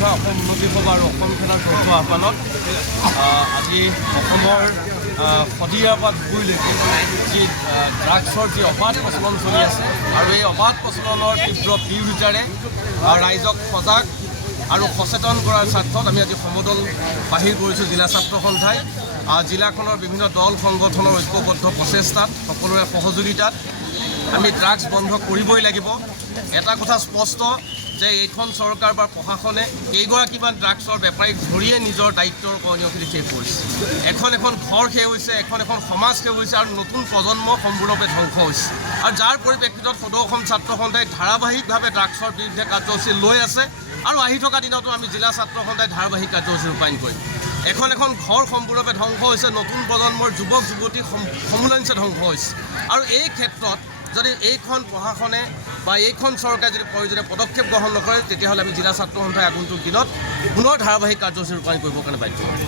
সন্থা অসম উন্নতি সভা আৰু অসম সেনাৰ যৌথ আহ্বানত আজি অসমৰ শদিয়াৰ পৰা ধুবুৰীলৈকে যি ড্ৰাগছৰ যি অবাধ প্ৰচলন চলি আছে আৰু এই অবাধ প্ৰচলনৰ তীব্ৰ বিৰোধিতাৰে ৰাইজক সজাগ আৰু সচেতন কৰাৰ স্বাৰ্থত আমি আজি সমদল বাহিৰ কৰিছোঁ জিলা ছাত্ৰ সন্থাই। জিলাখনৰ বিভিন্ন দল সংগঠনৰ ঐক্যবদ্ধ প্ৰচেষ্টাত সকলোৰে সহযোগিতাত আমি ড্ৰাগছ বন্ধ কৰিবই লাগিব। এটা কথা স্পষ্ট যে এইখন চৰকাৰ বা প্ৰশাসনে কেইগৰাকীমান ড্ৰাগছৰ বেপাৰীক ধৰিয়ে নিজৰ দায়িত্বৰ কৰণীয়খিনি শেষ কৰিছে। এখন ঘৰ শেষ হৈছে, এখন সমাজ শেষ হৈছে আৰু নতুন প্ৰজন্ম সম্পূৰ্ণৰূপে ধ্বংস হৈছে। আৰু যাৰ পৰিপ্ৰেক্ষিতত সদৌ অসম ছাত্ৰ সন্থাই ধাৰাবাহিকভাৱে ড্ৰাগছৰ বিৰুদ্ধে কাৰ্যসূচী লৈ আছে আৰু আহি থকা দিনতো আমি জিলা ছাত্ৰ সন্থাই ধাৰাবাহিক কাৰ্যসূচী ৰূপায়ণ কৰিম। এখন ঘৰ সম্পূৰ্ণৰূপে ধ্বংস হৈছে, নতুন প্ৰজন্মৰ যুৱক যুৱতী সমূলঞ্চে ধ্বংস হৈছে। আৰু এই ক্ষেত্ৰত যদি এইখন প্ৰশাসনে বা এইখন চৰকাৰে যদি প্ৰয়োজনীয় পদক্ষেপ গ্ৰহণ নকৰে তেতিয়াহ'লে আমি জিলা ছাত্ৰ সন্থাই আগন্তুক দিনত পুনৰ ধাৰাবাহিক কাৰ্যসূচী ৰূপায়ণ কৰিবৰ কাৰণে বাধ্য হ'ম।